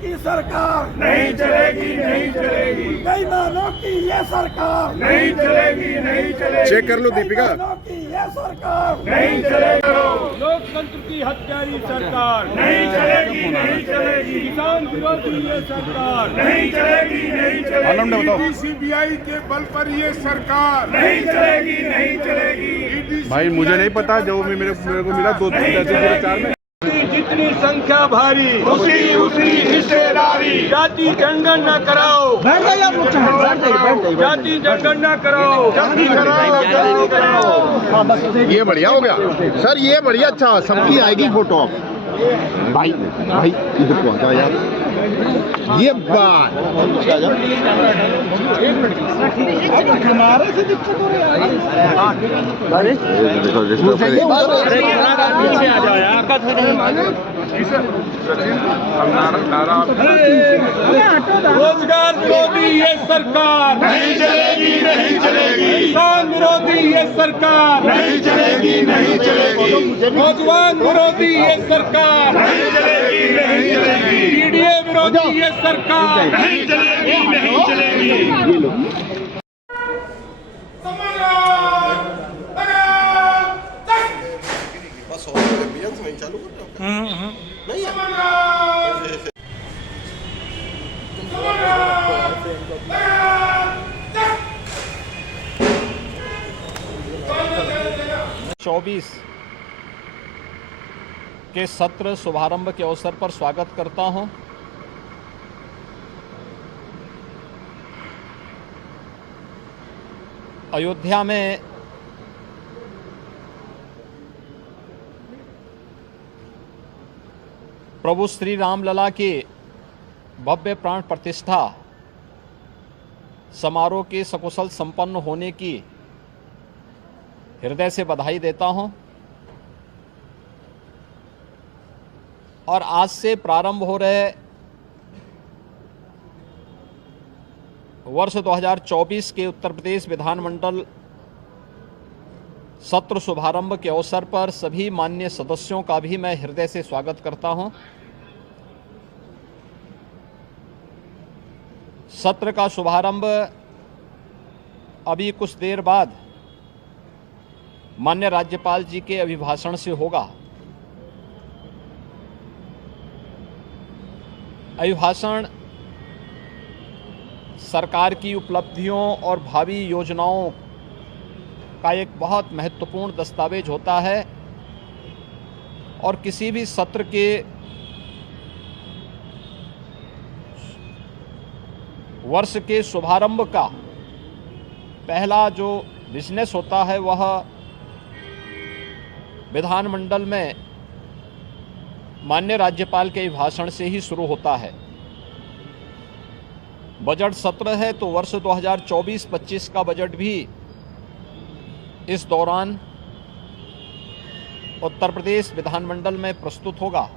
की सरकार नहीं चलेगी, नहीं चलेगी, बेईमानों की ये सरकार नहीं चलेगी, नहीं चलेगी। चेक कर लो दीपिका। बेईमानों की ये सरकार नहीं चलेगी, लोकतंत्र की हत्यारी सरकार नहीं चलेगी, नहीं चलेगी, किसान विरोधी ये सरकार नहीं चलेगी, नहीं चलेगी, बताओ। सीबीआई के बल पर ये सरकार नहीं चलेगी, नहीं चलेगी। भाई मुझे नहीं पता, जो मेरे को मिला 2-3 में जितनी संख्या भारी उसी हिस्सेदारी। जाति जनगणना कराओ, जाति जनगणना कराओ, जल्दी कराओ, जल्दी कराओ। ये बढ़िया हो गया सर, ये बढ़िया। अच्छा सबकी आएगी फोटो। भाई भाई इधर को आ जाओ यार, ये बात हमारे से दिक्कत हो रही है। पीछे आ जाओ यार। रोजगार विरोधी ये सरकार नहीं चलेगी, नहीं चलेगी, किसान विरोधी ये सरकार नहीं चलेगी, नहीं चलेगी, नौजवान विरोधी ये सरकार नहीं चलेगी, नहीं चलेगी, पीडीए विरोधी ये सरकार नहीं चलेगी, नहीं चलेगी। बस हो गया, भैया नहीं चालू कर नहीं है। 24 के सत्र शुभारंभ के अवसर पर स्वागत करता हूं। अयोध्या में प्रभु श्री रामलला की भव्य प्राण प्रतिष्ठा समारोह के सकुशल संपन्न होने की हृदय से बधाई देता हूं और आज से प्रारंभ हो रहे वर्ष 2024 के उत्तर प्रदेश विधानमंडल सत्र शुभारंभ के अवसर पर सभी माननीय सदस्यों का भी मैं हृदय से स्वागत करता हूं। सत्र का शुभारंभ अभी कुछ देर बाद माननीय राज्यपाल जी के अभिभाषण से होगा। अभिभाषण सरकार की उपलब्धियों और भावी योजनाओं का एक बहुत महत्वपूर्ण दस्तावेज होता है और किसी भी सत्र के वर्ष के शुभारंभ का पहला जो बिजनेस होता है वह विधानमंडल में माननीय राज्यपाल के भाषण से ही शुरू होता है। बजट सत्र है तो वर्ष 2024-25 का बजट भी इस दौरान उत्तर प्रदेश विधानमंडल में प्रस्तुत होगा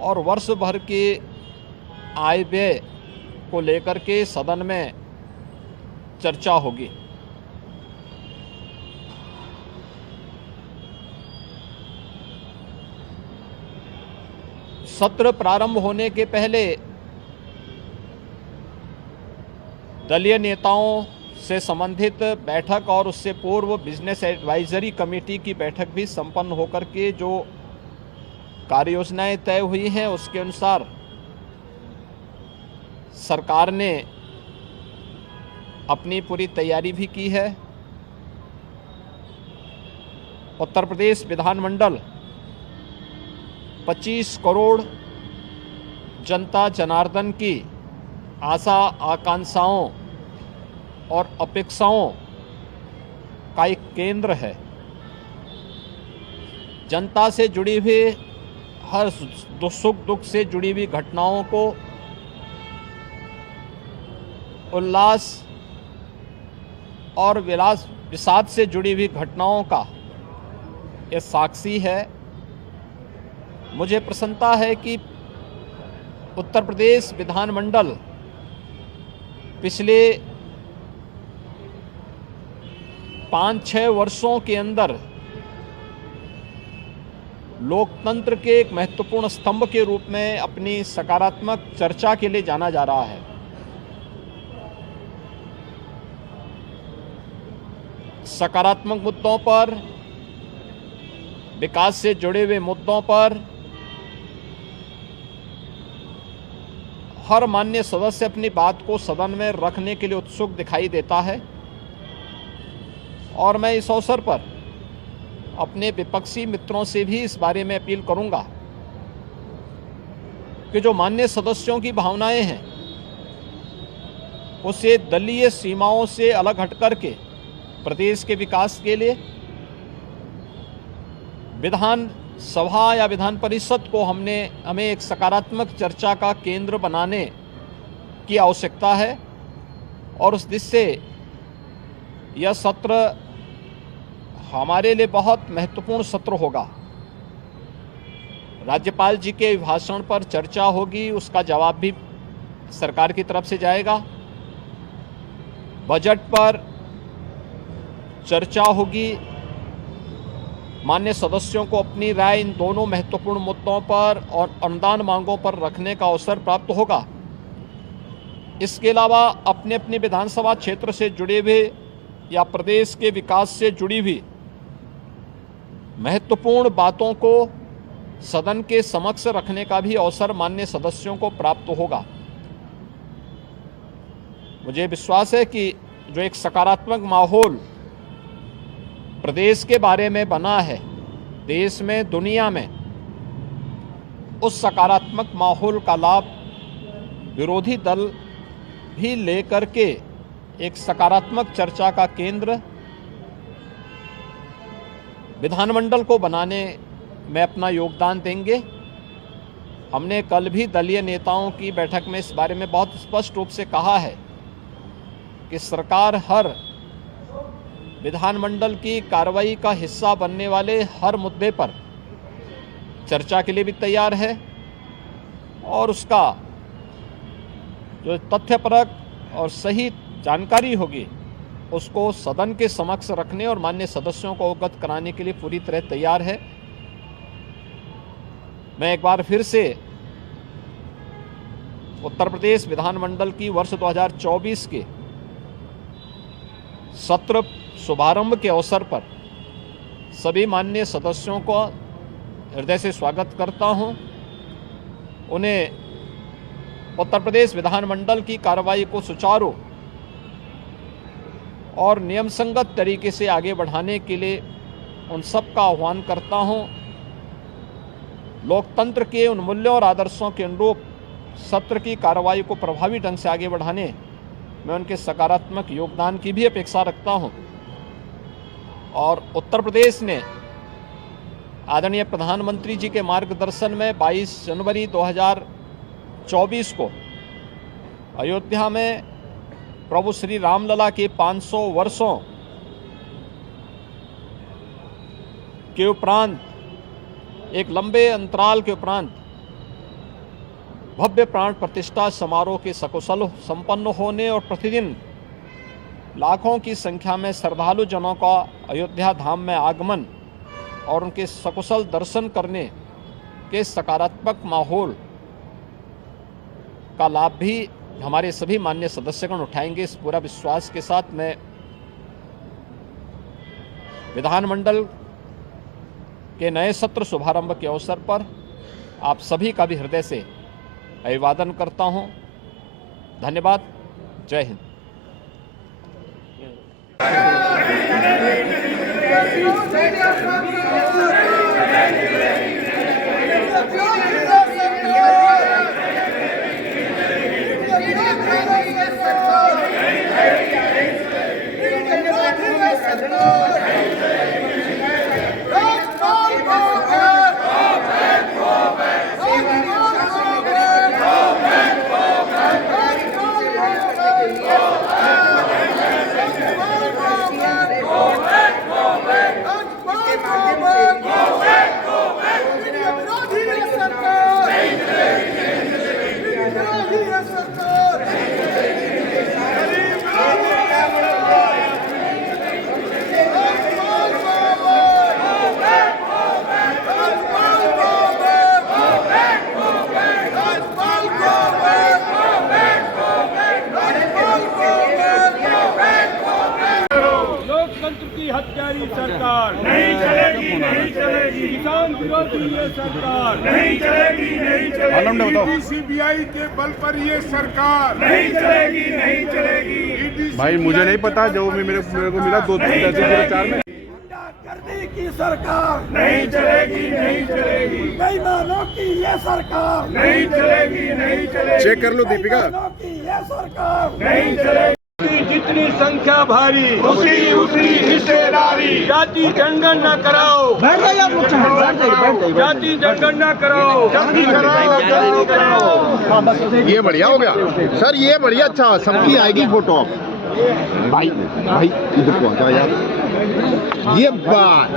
और वर्ष भर के आय व्यय को लेकर के सदन में चर्चा होगी। सत्र प्रारंभ होने के पहले दलीय नेताओं से संबंधित बैठक और उससे पूर्व बिजनेस एडवाइजरी कमेटी की बैठक भी संपन्न होकर के जो कार्य योजनाएं तय हुई हैं उसके अनुसार सरकार ने अपनी पूरी तैयारी भी की है। उत्तर प्रदेश विधानमंडल 25 करोड़ जनता जनार्दन की आशा आकांक्षाओं और अपेक्षाओं का एक केंद्र है। जनता से जुड़ी हुई हर सुख दुख से जुड़ी हुई घटनाओं को उल्लास और विषाद से जुड़ी हुई घटनाओं का ये साक्षी है। मुझे प्रसन्नता है कि उत्तर प्रदेश विधानमंडल पिछले 5-6 वर्षों के अंदर लोकतंत्र के एक महत्वपूर्ण स्तंभ के रूप में अपनी सकारात्मक चर्चा के लिए जाना जा रहा है। सकारात्मक मुद्दों पर, विकास से जुड़े हुए मुद्दों पर हर माननीय सदस्य अपनी बात को सदन में रखने के लिए उत्सुक दिखाई देता है और मैं इस अवसर पर अपने विपक्षी मित्रों से भी इस बारे में अपील करूंगा कि जो माननीय सदस्यों की भावनाएं हैं उसे दलीय सीमाओं से अलग हट करके प्रदेश के विकास के लिए विधान सभा या विधान परिषद को हमें एक सकारात्मक चर्चा का केंद्र बनाने की आवश्यकता है और उस दिशा से यह सत्र हमारे लिए बहुत महत्वपूर्ण सत्र होगा। राज्यपाल जी के भाषण पर चर्चा होगी, उसका जवाब भी सरकार की तरफ से जाएगा। बजट पर चर्चा होगी, माननीय सदस्यों को अपनी राय इन दोनों महत्वपूर्ण मुद्दों पर और अनुदान मांगों पर रखने का अवसर प्राप्त होगा। इसके अलावा अपने अपने विधानसभा क्षेत्र से जुड़े हुए या प्रदेश के विकास से जुड़ी हुई महत्वपूर्ण बातों को सदन के समक्ष रखने का भी अवसर माननीय सदस्यों को प्राप्त होगा। मुझे विश्वास है कि जो एक सकारात्मक माहौल प्रदेश के बारे में बना है, देश में, दुनिया में, उस सकारात्मक माहौल का लाभ विरोधी दल भी लेकर के एक सकारात्मक चर्चा का केंद्र विधानमंडल को बनाने में अपना योगदान देंगे। हमने कल भी दलीय नेताओं की बैठक में इस बारे में बहुत स्पष्ट रूप से कहा है कि सरकार हर विधानमंडल की कार्रवाई का हिस्सा बनने वाले हर मुद्दे पर चर्चा के लिए भी तैयार है और उसका जो तथ्यपरक और सही जानकारी होगी उसको सदन के समक्ष रखने और माननीय सदस्यों को अवगत कराने के लिए पूरी तरह तैयार है। मैं एक बार फिर से उत्तर प्रदेश विधानमंडल की वर्ष 2024 के सत्र शुभारंभ के अवसर पर सभी माननीय सदस्यों को हृदय से स्वागत करता हूं। उन्हें उत्तर प्रदेश विधानमंडल की कार्रवाई को सुचारू और नियम संगत तरीके से आगे बढ़ाने के लिए उन सब का आह्वान करता हूं। लोकतंत्र के उन मूल्यों और आदर्शों के अनुरूप सत्र की कार्रवाई को प्रभावी ढंग से आगे बढ़ाने में उनके सकारात्मक योगदान की भी अपेक्षा रखता हूं और उत्तर प्रदेश ने आदरणीय प्रधानमंत्री जी के मार्गदर्शन में 22 जनवरी 2024 को अयोध्या में प्रभु श्री रामलला के 500 वर्षों के उपरांत, एक लंबे अंतराल के उपरांत भव्य प्राण प्रतिष्ठा समारोह के सकुशल संपन्न होने और प्रतिदिन लाखों की संख्या में श्रद्धालु जनों का अयोध्या धाम में आगमन और उनके सकुशल दर्शन करने के सकारात्मक माहौल का लाभ भी हमारे सभी माननीय सदस्यगण उठाएंगे। इस पूरा विश्वास के साथ मैं विधानमंडल के नए सत्र शुभारंभ के अवसर पर आप सभी का भी हृदय से अभिवादन करता हूं। धन्यवाद। जय हिंद। लोकतंत्र की हत्यारी सरकार नहीं चलेगी, नहीं चलेगी। किसान विरोधी ये सरकार नहीं चलेगी, नहीं चलेगी। सीबीआई के बल पर ये सरकार नहीं चलेगी, नहीं चलेगी। भाई मुझे नहीं पता, जो मेरे को मिला 2-3 में। गुंडागर्दी की सरकार नहीं चलेगी, नहीं चलेगी। बेईमानों की ये सरकार नहीं चलेगी, नहीं चलेगी। चेक कर लो दीपिका। बेईमानों की ये सरकार नहीं चलेगी। जितनी संख्या भारी उसी हिस्सेदारी। जाति जनगणना कराओ, जाति जनगणना कराओ, जल्दी कराओ, जल्दी कराओ। ये बढ़िया हो गया सर, ये बढ़िया। अच्छा सबकी आएगी फोटो आप। भाई भाई इधर को आ जाओ यार। ये बात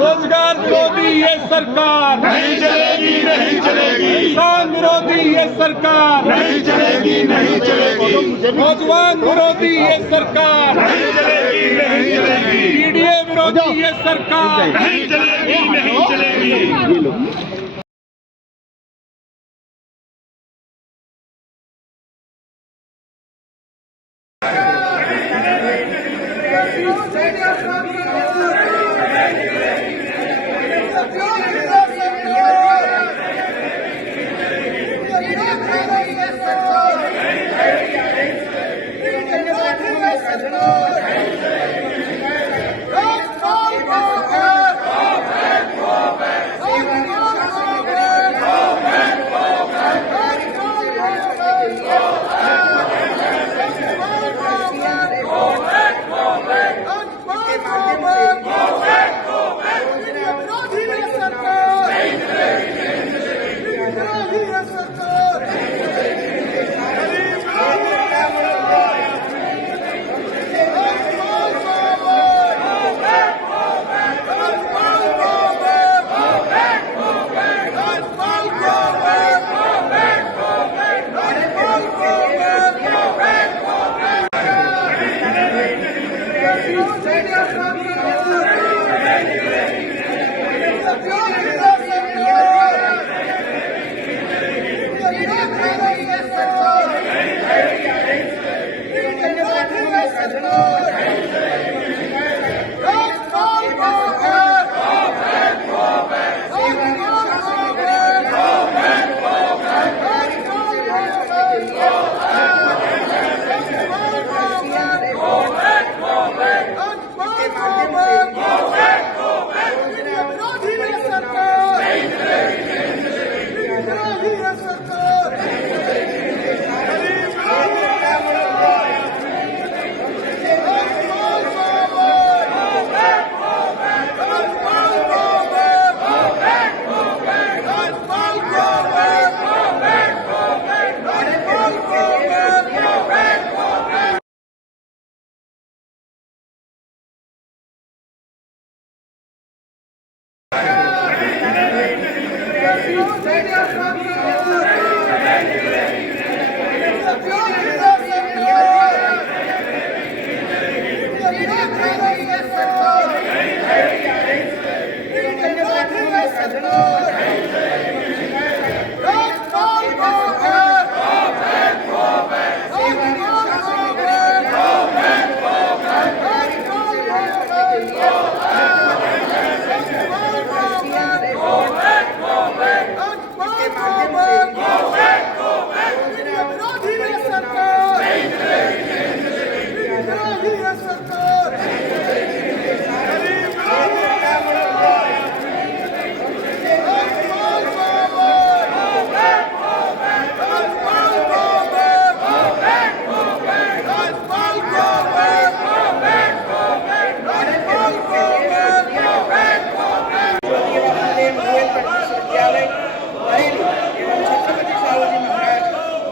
रोजगार विरोधी ये सरकार नहीं चलेगी, नहीं चलेगी। किसान विरोधी ये सरकार नहीं चलेगी, नहीं चलेगी। नौजवान विरोधी ये सरकार नहीं चलेगी, नहीं चलेगी। पीडीए विरोधी ये सरकार नहीं चलेगी, नहीं चलेगी।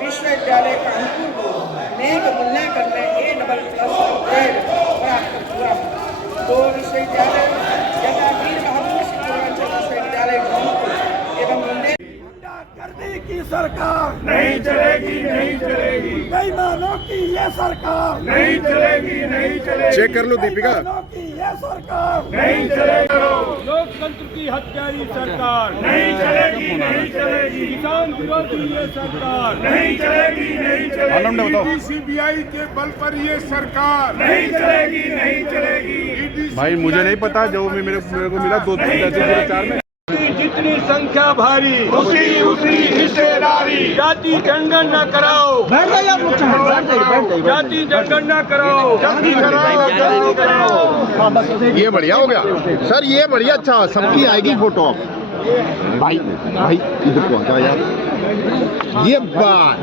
विश्वविद्यालय कानपुर को नेक मूल्यांकन में A++ प्राप्त हुआ। दो विश्वविद्यालय यथा वीर बहादुर सिंह पूर्वांचल विश्वविद्यालय कानपुर एवं गुंडागर्दी की सरकार नहीं चलेगी, नहीं चलेगी, बेईमानों की ये सरकार नहीं चलेगी, नहीं चलेगी, चेक कर लो दीपिका। बेईमानों की ये सरकार नहीं चलेगी, लोकतंत्र की हत्यारी सरकार नहीं चलेगी, नहीं चलेगी, किसान विरोधी ये सरकार नहीं चलेगी, नहीं आलम ने बताओ। चलेगी, सीबीआई के बल पर ये सरकार नहीं चलेगी, नहीं चलेगी। भाई मुझे नहीं पता, जो मेरे को मिला 2-3 में जितनी संख्या भारी उसी हिस्सेदारी, जाति जनगणना कराओ, जाति जनगणना कराओ, जल्दी कराओ, जल्दी कराओ। ये बढ़िया हो गया सर, ये बढ़िया। अच्छा, सबकी आएगी फोटो। भाई भाई इधर को आ जाओ यार। ये बात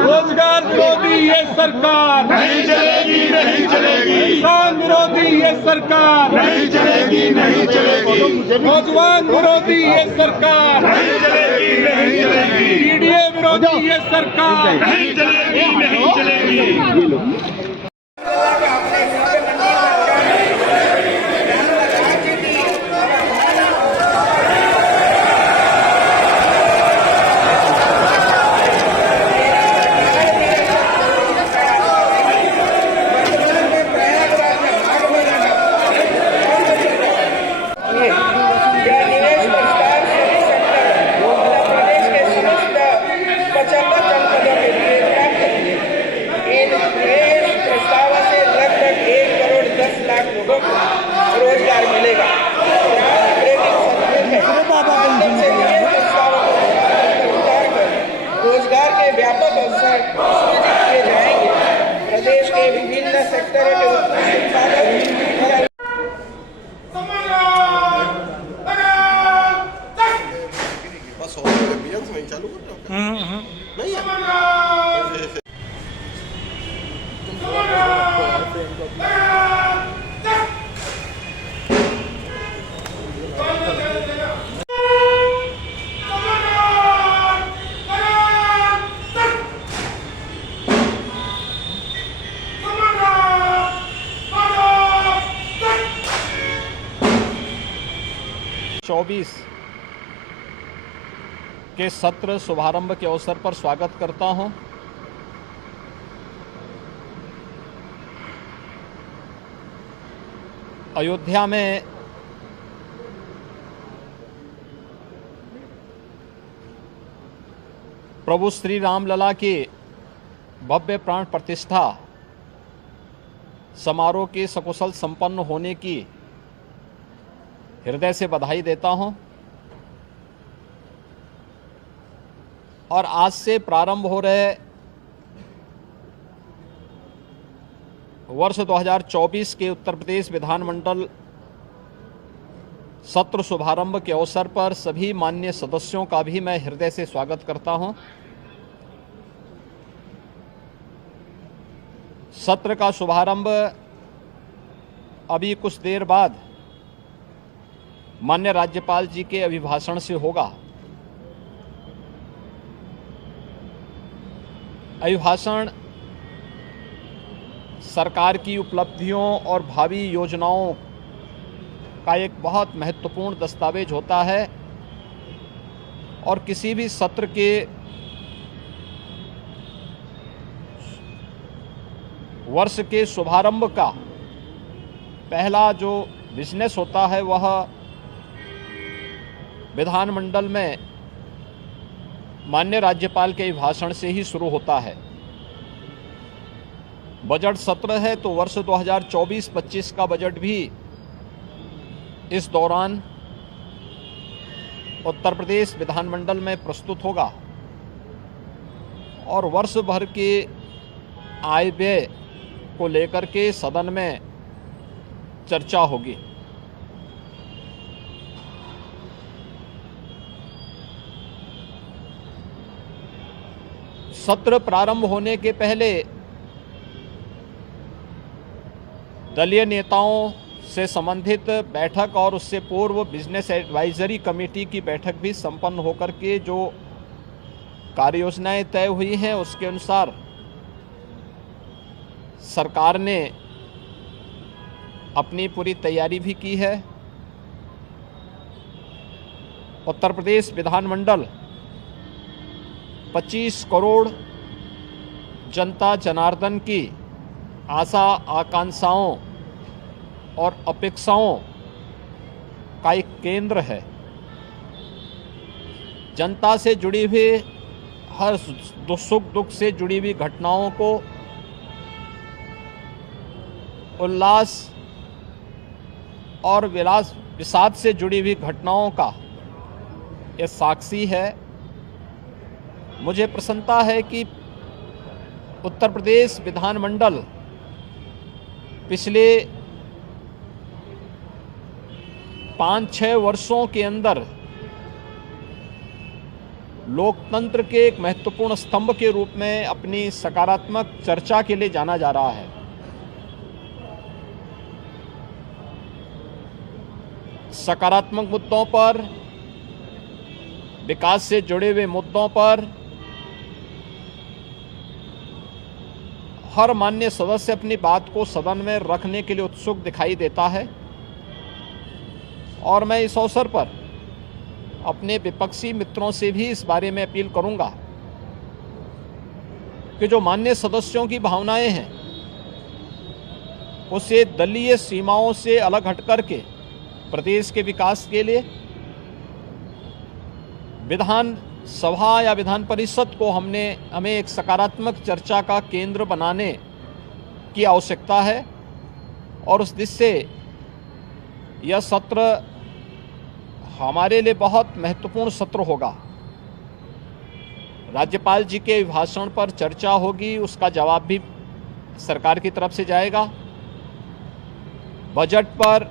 रोजगार विरोधी ये सरकार नहीं चलेगी, नहीं चलेगी, किसान विरोधी ये सरकार नहीं चलेगी, नहीं चलेगी, नौजवान विरोधी ये सरकार नहीं चलेगी, नहीं चलेगी, पीडीए विरोधी ये सरकार नहीं चलेगी, नहीं चलेगी। रोजगार मिलेगा। रोजगार के व्यापक अवसर सृजित किए जाएंगे। प्रदेश के विभिन्न सेक्टरों के उत्पादक के सत्र शुभारंभ के अवसर पर स्वागत करता हूं। अयोध्या में प्रभु श्री रामलला की भव्य प्राण प्रतिष्ठा समारोह के सकुशल संपन्न होने की हृदय से बधाई देता हूं और आज से प्रारंभ हो रहे वर्ष 2024 के उत्तर प्रदेश विधानमंडल सत्र शुभारंभ के अवसर पर सभी माननीय सदस्यों का भी मैं हृदय से स्वागत करता हूं। सत्र का शुभारंभ अभी कुछ देर बाद माननीय राज्यपाल जी के अभिभाषण से होगा। अभिभाषण सरकार की उपलब्धियों और भावी योजनाओं का एक बहुत महत्वपूर्ण दस्तावेज होता है और किसी भी सत्र के वर्ष के शुभारंभ का पहला जो बिजनेस होता है वह विधानमंडल में माननीय राज्यपाल के भाषण से ही शुरू होता है। बजट सत्र है तो वर्ष 2024-25 का बजट भी इस दौरान उत्तर प्रदेश विधानमंडल में प्रस्तुत होगा और वर्ष भर के आय व्यय को लेकर के सदन में चर्चा होगी। सत्र प्रारंभ होने के पहले दलीय नेताओं से संबंधित बैठक और उससे पूर्व बिजनेस एडवाइजरी कमेटी की बैठक भी संपन्न होकर के जो कार्ययोजनाएं तय हुई हैं उसके अनुसार सरकार ने अपनी पूरी तैयारी भी की है। उत्तर प्रदेश विधानमंडल 25 करोड़ जनता जनार्दन की आशा आकांक्षाओं और अपेक्षाओं का एक केंद्र है। जनता से जुड़ी हुई हर सुख दुख से जुड़ी हुई घटनाओं को उल्लास और विषाद से जुड़ी हुई घटनाओं का यह साक्षी है। मुझे प्रसन्नता है कि उत्तर प्रदेश विधानमंडल पिछले 5-6 वर्षों के अंदर लोकतंत्र के एक महत्वपूर्ण स्तंभ के रूप में अपनी सकारात्मक चर्चा के लिए जाना जा रहा है। सकारात्मक मुद्दों पर, विकास से जुड़े हुए मुद्दों पर हर माननीय सदस्य अपनी बात को सदन में रखने के लिए उत्सुक दिखाई देता है और मैं इस अवसर पर अपने विपक्षी मित्रों से भी इस बारे में अपील करूंगा कि जो माननीय सदस्यों की भावनाएं हैं उसे दलीय सीमाओं से अलग हट करके प्रदेश के विकास के लिए विधान सभा या विधान परिषद को हमें एक सकारात्मक चर्चा का केंद्र बनाने की आवश्यकता है और उस दिशा से यह सत्र हमारे लिए बहुत महत्वपूर्ण सत्र होगा। राज्यपाल जी के भाषण पर चर्चा होगी, उसका जवाब भी सरकार की तरफ से जाएगा। बजट पर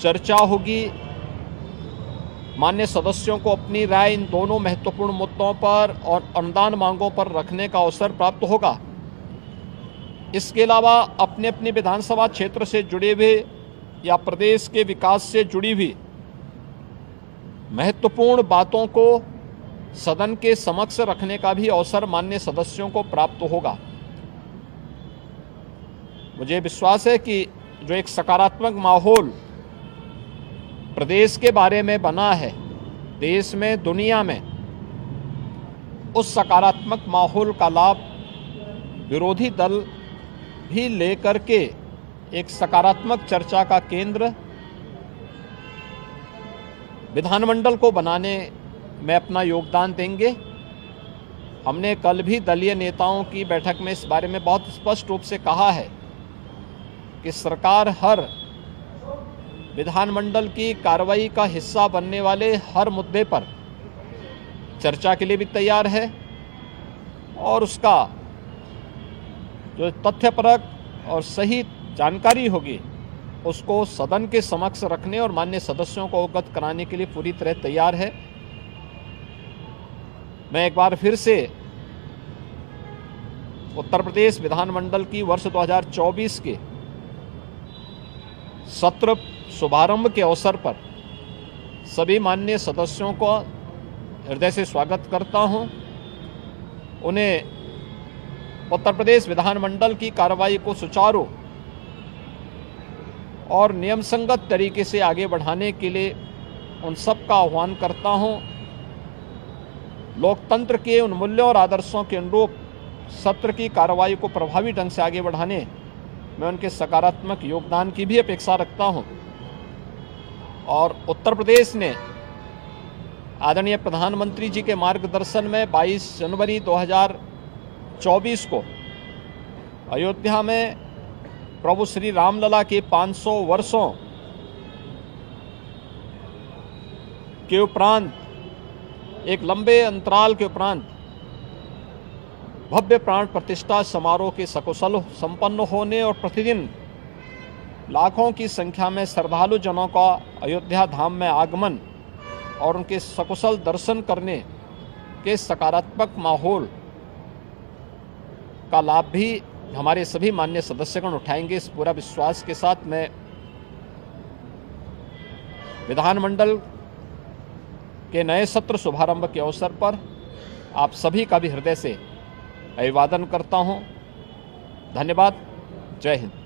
चर्चा होगी, माननीय सदस्यों को अपनी राय इन दोनों महत्वपूर्ण मुद्दों पर और अनुदान मांगों पर रखने का अवसर प्राप्त होगा। इसके अलावा अपने अपने विधानसभा क्षेत्र से जुड़े हुए या प्रदेश के विकास से जुड़ी हुई महत्वपूर्ण बातों को सदन के समक्ष रखने का भी अवसर माननीय सदस्यों को प्राप्त होगा। मुझे विश्वास है कि जो एक सकारात्मक माहौल प्रदेश के बारे में बना है, देश में, दुनिया में, उस सकारात्मक माहौल का लाभ विरोधी दल भी लेकर के एक सकारात्मक चर्चा का केंद्र विधानमंडल को बनाने में अपना योगदान देंगे। हमने कल भी दलीय नेताओं की बैठक में इस बारे में बहुत स्पष्ट रूप से कहा है कि सरकार हर विधानमंडल की कार्रवाई का हिस्सा बनने वाले हर मुद्दे पर चर्चा के लिए भी तैयार है और उसका जो तथ्यपरक और सही जानकारी होगी उसको सदन के समक्ष रखने और माननीय सदस्यों को अवगत कराने के लिए पूरी तरह तैयार है। मैं एक बार फिर से उत्तर प्रदेश विधानमंडल की वर्ष 2024 के सत्र शुभारंभ के अवसर पर सभी माननीय सदस्यों को हृदय से स्वागत करता हूं उन्हें उत्तर प्रदेश विधानमंडल की कार्रवाई को सुचारू और नियम संगत तरीके से आगे बढ़ाने के लिए उन सब का आह्वान करता हूं। लोकतंत्र के उन मूल्यों और आदर्शों के अनुरूप सत्र की कार्रवाई को प्रभावी ढंग से आगे बढ़ाने में उनके सकारात्मक योगदान की भी अपेक्षा रखता हूं। और उत्तर प्रदेश ने आदरणीय प्रधानमंत्री जी के मार्गदर्शन में 22 जनवरी 2024 को अयोध्या में प्रभु श्री रामलला के 500 वर्षों के उपरांत, एक लंबे अंतराल के उपरांत भव्य प्राण प्रतिष्ठा समारोह के सकुशल संपन्न होने और प्रतिदिन लाखों की संख्या में श्रद्धालु जनों का अयोध्या धाम में आगमन और उनके सकुशल दर्शन करने के सकारात्मक माहौल का लाभ भी हमारे सभी माननीय सदस्यगण उठाएंगे। इस पूरा विश्वास के साथ मैं विधानमंडल के नए सत्र शुभारंभ के अवसर पर आप सभी का भी हृदय से अभिवादन करता हूं। धन्यवाद। जय हिंद।